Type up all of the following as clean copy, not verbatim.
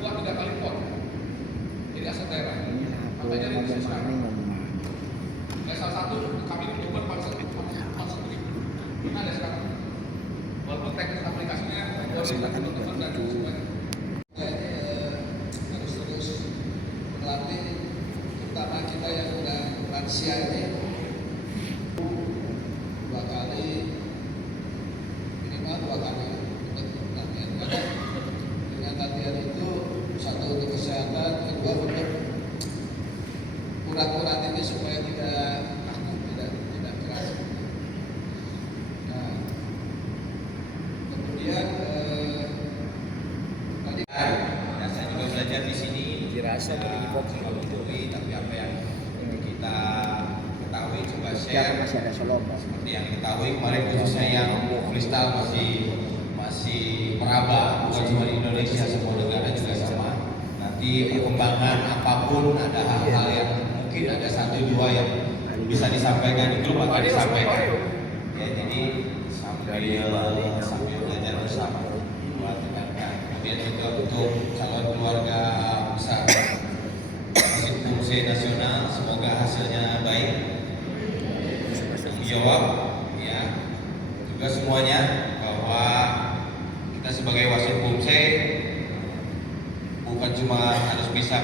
2-3 kali pot. Jadi aset daerah. Makanya ini bisa sekarang. Salah satu kami mencoba pasal ini ada sekarang. Walaupun teknis aplikasinya harus teman-teman dan semuanya. Harus terus melatih, terutama kita yang udah lansia ini 2 kali minimal 2 kali untuk latihan. Karena dengan latihan itu satu untuk kesehatan, kedua untuk urat-urat ini supaya tidak kaku, tidak keras. Nah, kemudian tadi saya juga belajar di sini. Dirasa tapi apa yang kita ketahui coba share. masih ada Solomo. Seperti yang diketahui kemarin khususnya yang kristal masih meraba, bukan cuma di Indonesia, semua negara juga sama. Nanti perkembangan apapun ada hal-hal yang mungkin ada 1-2 yang bisa disampaikan di grup atau disampaikan. Ya, jadi sambil belajar bersama buat rekan-rekan. Kemudian juga untuk calon keluarga besar Persib Pumse Nasional, semoga hasilnya baik. Jawab ya juga semuanya bahwa kita sebagai wasit Pumse bukan cuma harus bisa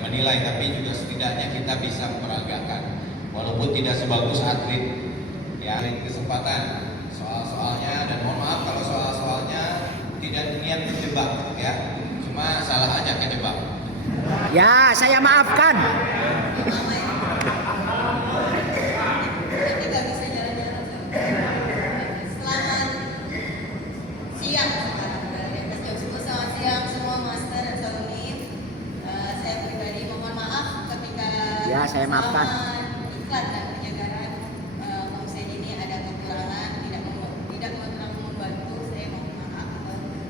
menilai, tapi juga setidaknya kita bisa memperagakan walaupun tidak sebagus atlet ya. Kesempatan soal-soalnya, dan mohon maaf kalau soal-soalnya tidak niat menjebak ya, cuma salah aja kejebak Ya, saya maafkan. Ya, saya maafkan. Iklan dan penyegaran Pumse ini ada kekurangan, tidak membantu. Saya mohon maaf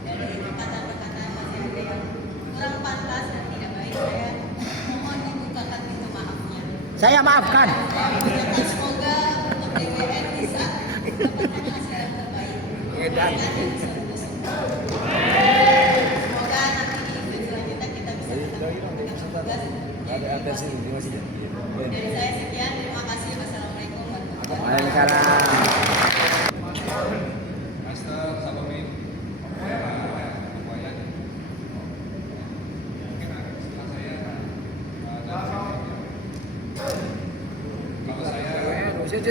dari perkataan-perkataan masih ada yang kurang pantas dan tidak baik. Saya mohon dibukakan pintu maafnya. Saya maafkan. Saya mengucapkan semoga untuk DWN bisa mendapatkan hasil yang terbaik. Semoga nanti di event selanjutnya kita bisa mendapatkan tugas. Dari saya sekian, terima kasih. Wassalamualaikum warahmatullahi wabarakatuh. Waalaikumsalam. Master Sabamin, mungkin setelah saya kalau saya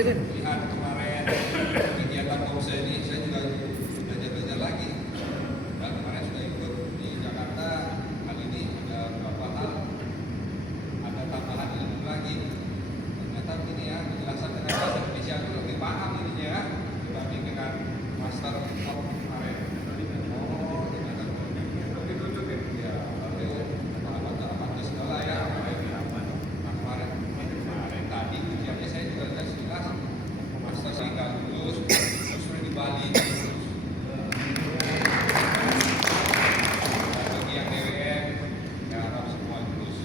lihat kemarin kegiatan Pumse ini, saya juga belajar lagi. Dan kemarin sudah ikut di Jakarta, kali ini ada beberapa hal, ada tambahan ilmu lagi. Ternyata begini ya, penjelasan dengan bahasa Indonesia itu lebih paham ininya ya dibanding dengan master of kemarin. Oh, ternyata lebih tunjuk ya. Lalu alamat segala ya. Kemarin tadi ujiannya saya juga lihat sekilas master sih nggak lulus, justru di Bali. Bagi yang DWN, ya harap semua lulus.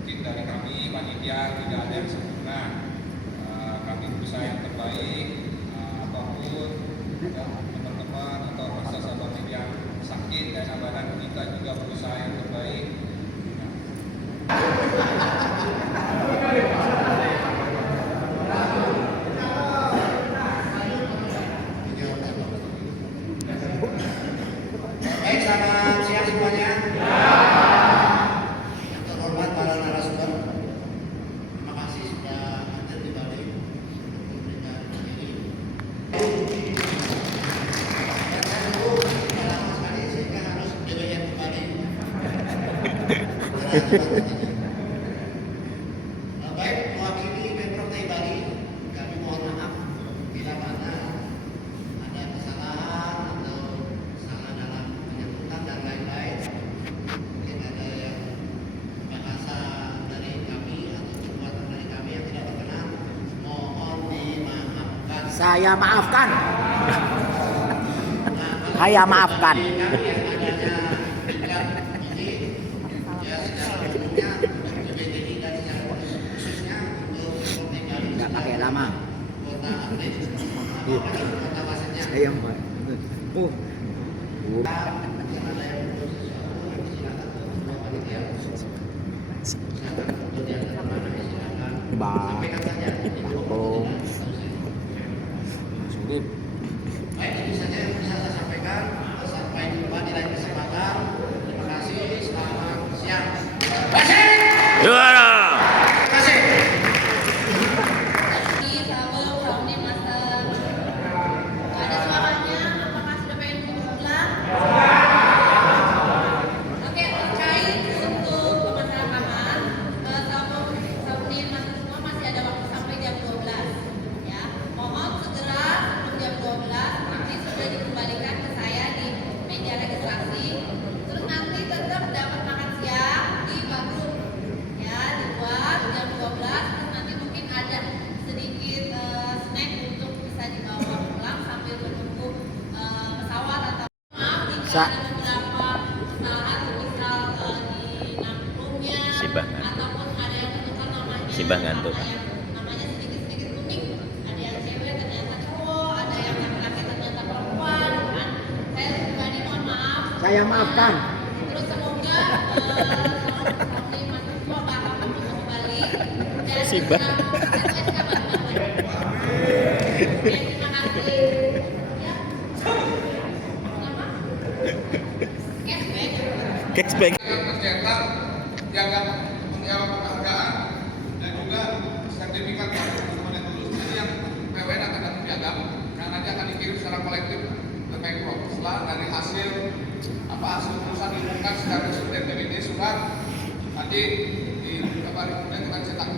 Mungkin dari kami panitia tidak ada yang sempurna. Kami berusaha yang terbaik. Apapun ya, teman-teman atau sahabat yang sakit dan sahabat kita juga berusaha yang terbaik. Baik, selamat siang semuanya. Yang terhormat para narasumber, terima kasih sudah hadir di Bali untuk memberikan ini. Dan saya tunggu lama sekali sehingga harus DWN kembali. Baik, mewakili Pemprov DKI Bali, kami mohon maaf bila mana ada kesalahan atau salah dalam penyebutan dan lain-lain. Mungkin ada yang bahasa dari kami atau perbuatan dari kami yang tidak berkenan, mohon dimaafkan. Saya maafkan. Saya maafkan. Kami yang adanya ini ya secara umumnya untuk PBDI dan yang khususnya untuk Pemprov DKI Bali Nggak pakai lama. kota atlet kota wasitnya. Saya maafkan. Yang ada yang butuh sesuatu, silakan ke ketua panitia. Silakan untuk diantar mana, silakan. Sampaikan saja. Baik, itu saja yang bisa saya sampaikan. Sampai jumpa di lain kesempatan. Terima kasih. Selamat siang. Juara. Terima kasih. Di Sabel Brownie Master. Ada suaranya, apakah sudah pengen pulang? Oke, terkait untuk pemasaran Sabel Brownie Master semua masih ada waktu sampai jam 12. Ya, mohon segera sebelum jam 12 nanti sudah dikembalikan ke saya di meja registrasi. Terus nanti tetap dapat makan siang di Bagus. Ya, dibuat jam 12 terus nanti mungkin ada sedikit snack untuk bisa dibawa pulang sambil menunggu pesawat atau maaf jika ada beberapa kesalahan misal di namanya ataupun ada yang menukar namanya ngantuk. ada yang namanya sedikit-sedikit unik, ada yang cewek ternyata cowok, ada yang laki-laki ternyata perempuan kan. Saya pribadi mohon maaf. Saya maafkan. Terus semoga kami mahasiswa bakal kembali dan Sibah. terima kasih. Ya. Kenapa? Cashback. Cashback. Tercetak piagam penghargaan dan juga sertifikat teman-teman yang lulus. Jadi yang PWN akan dapat piagam yang nanti akan dikirim secara kolektif ke Pemprov. Setelah dari hasil perusahaan diumumkan secara resmi, dan ini surat nanti kemudian kita cetak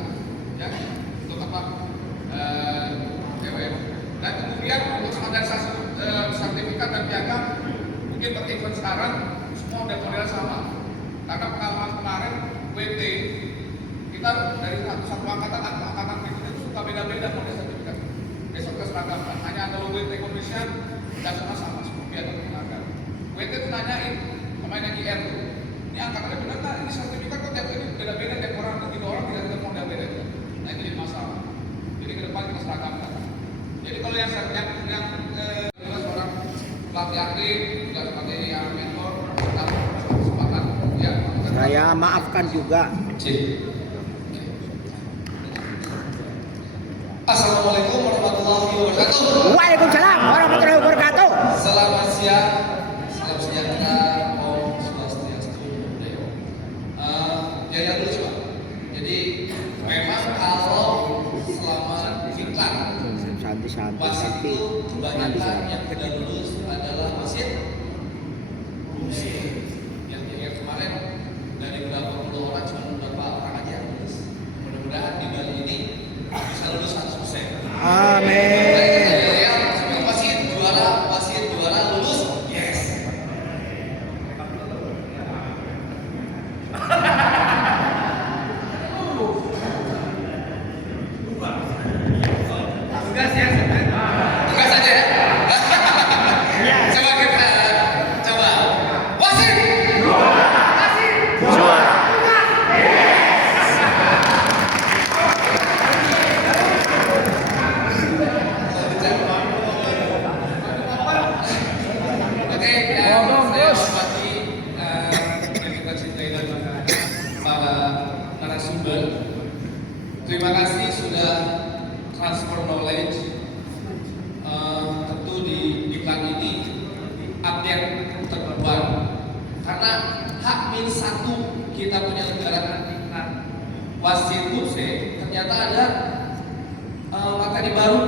ya untuk PWN. Dan kemudian untuk standarisasi sertifikat dan piagam mungkin event sekarang semua udah model sama. Karena pengalaman kemarin WT kita dari satu angkatan ke angkatan berikutnya itu suka beda-beda model sertifikat. Besok keseragaman. Hanya ada WT Commission dan sama semua piagam penghargaan. WT itu nanyain pemain yang IR tuh. Ini angkatannya benar nggak? Ini sertifikat kok tiap ini beda-beda tiap orang, tiga orang tidak model beda. Nah itu jadi masalah. Jadi ke depan kita seragamkan. Jadi kalau yang juga seorang pelatih aktif, juga sebagai yang mentor, kita kesempatan ya. Saya maafkan juga. Assalamualaikum warahmatullahi wabarakatuh. Waalaikumsalam warahmatullahi wabarakatuh. Selamat siang, salam sejahtera, Om Swastiastu. Ya dulu coba. Jadi memang kalau selama iklan wasit itu kebanyakan yang sudah lulus adalah wasit yang kemarin dari beberapa puluh orang cuma beberapa orang aja yang lulus. Mudah-mudahan di Bali ini bisa lulus 100%. Amin. Wasit juara lulus, yes. Tugas ya, tugas saja ya. Coba kita coba. Wasit Juara. Oke, saya hormati yang kita cintai dan para narasumber. Terima kasih sudah transfer knowledge. Tentu di iklan ini update terbaru. Karena H-1 kita punya negara iklan wasit Tupse, ternyata ada materi baru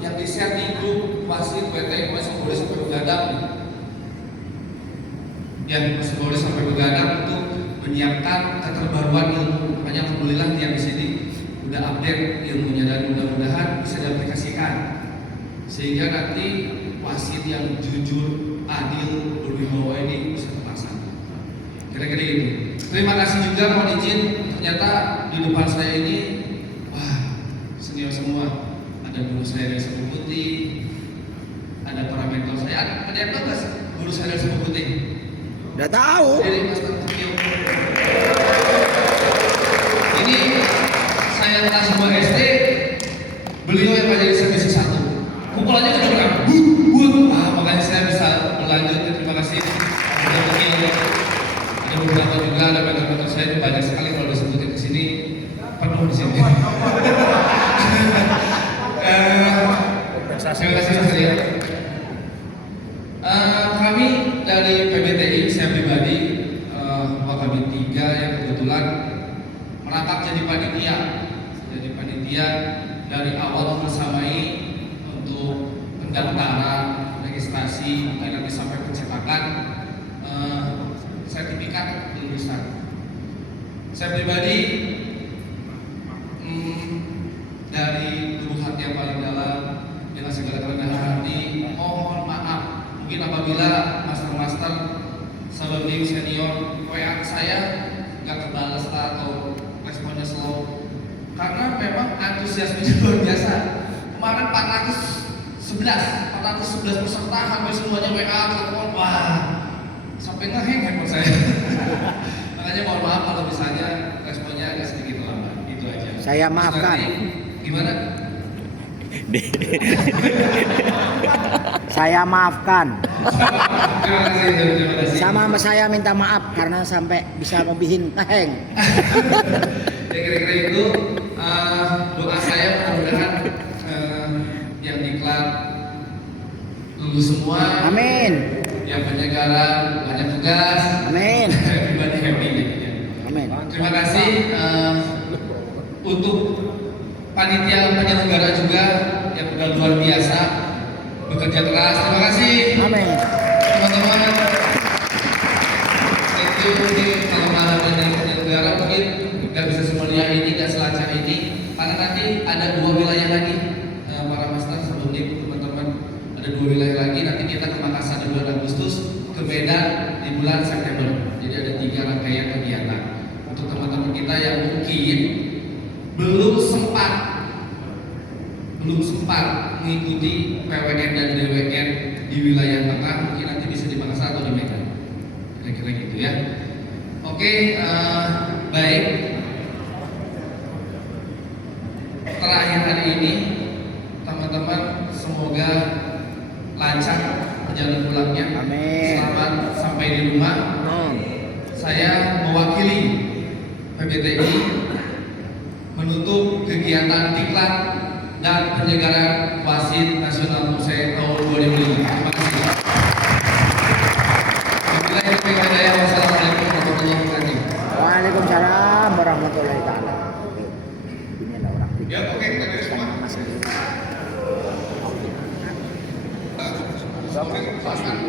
yang di-share di grup wasit WT masih boleh sampai begadang. Yang masih boleh sampai begadang untuk menyiapkan keterbaruan ilmu. Makanya alhamdulillah yang di sini udah update ilmunya dan mudah-mudahan bisa diaplikasikan sehingga nanti wasit yang jujur, adil, berwibawa ini bisa terpasang. Kira-kira ini. Terima kasih juga, mohon izin. Ternyata di depan saya ini, wah, senior semua. Ada guru saya dari Sepuh Putih, ada para mentor saya. Ada yang tahu nggak guru saya dari Sepuh Putih? Udah tahu. Dari Mas Tio. Ini saya kelas 2 SD, beliau yang menjadi divisi 1. Pukulannya udah berapa? Makanya saya bisa berlanjut. Terima kasih. kasih. Sudah mungkin ada beberapa juga ada mentor saya ini banyak sekali kalau disebutin di sini penuh di sini. Terima kasih sekali. Kami dari PBTI, saya pribadi, kami 3 yang kebetulan merangkap jadi panitia dari awal bersamai untuk pendaftaran, registrasi, dan nanti sampai pencetakan sertifikat lulusan. Saya pribadi dari lubuk hati yang paling dalam dengan segala kerendahan hati mohon maaf mungkin apabila master sebelum senior WA saya nggak kebalas atau responnya slow karena memang antusiasme luar biasa. Kemarin 411 peserta hampir semuanya WA telepon, wah sampai ngeheng handphone saya. Makanya mohon maaf kalau misalnya responnya agak sedikit lambat, itu aja. Saya maafkan. Gimana? Saya maafkan. Terima kasih. Sama saya minta maaf karena sampai bisa membikin ngeheng. Ya kira-kira itu doa saya mudah-mudahan yang diklat lulus semua. Amin. Yang penyegaran banyak tugas. Amin. Everybody happy ya. Amin. Terima kasih untuk panitia penyelenggara juga yang sudah luar biasa bekerja keras. Terima kasih. Amin. Teman-teman. Thank you kalau penyelenggara mungkin nggak bisa semuanya ini, nggak selancar ini, karena nanti ada 2 wilayah lagi para master sebelum ini teman-teman, ada 2 wilayah lagi. Nanti kita ke Makassar di bulan Agustus, ke Medan di bulan September. Jadi ada 3 rangkaian kegiatan untuk teman-teman kita yang mungkin belum sempat mengikuti PWN dan DWN di wilayah tengah, mungkin nanti bisa di Makassar atau di Medan, kira-kira gitu ya. Oke, baik. Terakhir hari ini, teman-teman semoga lancar jalan pulangnya. Amin. Selamat sampai di rumah. Saya mewakili PBTI menutup kegiatan diklat dan penyegaran wasit nasional Musai tahun 2005. Terima kasih. Wassalamualaikum warahmatullahi wabarakatuh. Waalaikumsalam warahmatullahi taala. Ini ada orang Ya, oke, kita beres semua.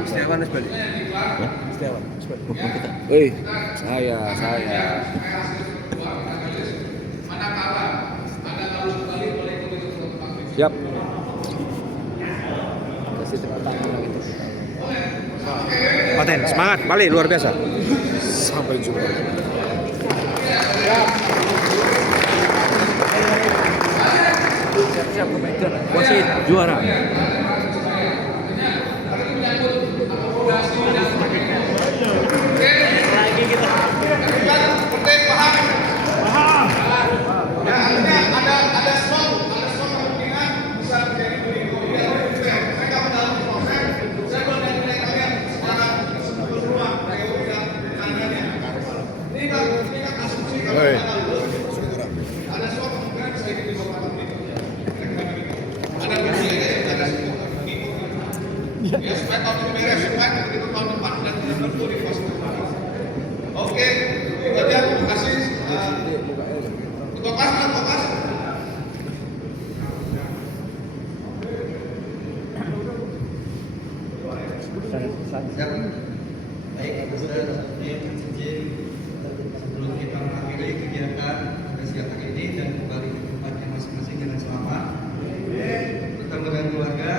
Setiawan harus balik. Setiawan harus balik. Wih, saya. Siap. Kasih tepuk tangan lagi. Paten, semangat, balik luar biasa. Sampai jumpa. Siap, wasit juara. Ya, supaya tahun ini beres, supaya begitu tahun depan dan benar-benar full reverse. Oke, itu aja. Terima kasih. Ketua kelas. Baik, sebelum kita mengakhiri kegiatan pada siang hari ini dan kembali ke tempatnya masing-masing dengan selamat. Bertemu dengan keluarga,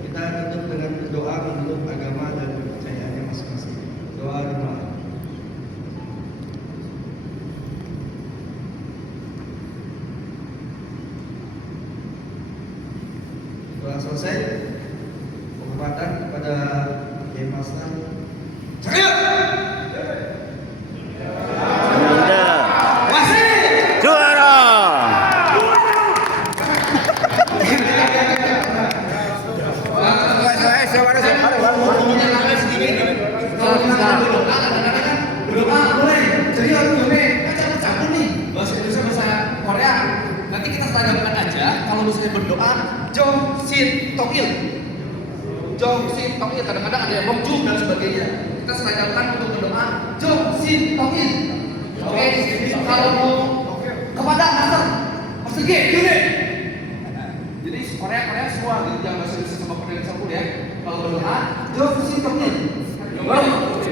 kita tutup dengan berdoa menurut agama dan kepercayaannya masing-masing. Doa doa. Setelah selesai penghormatan kepada Kiai Master. Juara. Saya sekarang berdoa, kadang-kadang kan berdoa boleh. Jadi harus gini, kan campur-campur nih. Bahasa Indonesia, bahasa Korea. Nanti kita seragamkan aja. Kalau misalnya berdoa, Jong Sin Tokil. Jong Sin Tokil. Kadang-kadang ada yang Bongjung dan sebagainya. Kita seragamkan untuk berdoa, Jong Sin Tokil. Oke, kalau mau kepada Master G, gini. Jadi Korea semua gitu, jangan bahasa Indonesia sama Korea campur ya. Kalau berdoa, Jong Sin Tokil.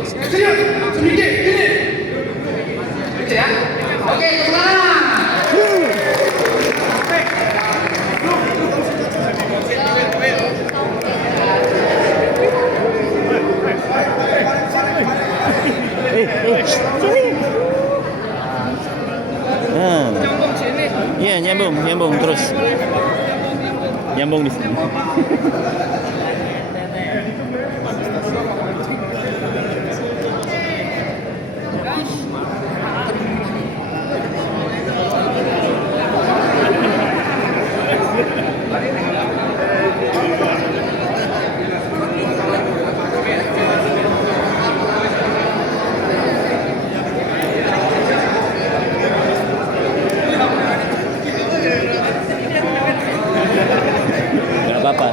Serius, sedikit, gini. Gitu ya. Oke, sekarang. Iya, nyambung terus. Nyambung di sini. Nggak apa-apa.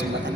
kesempatan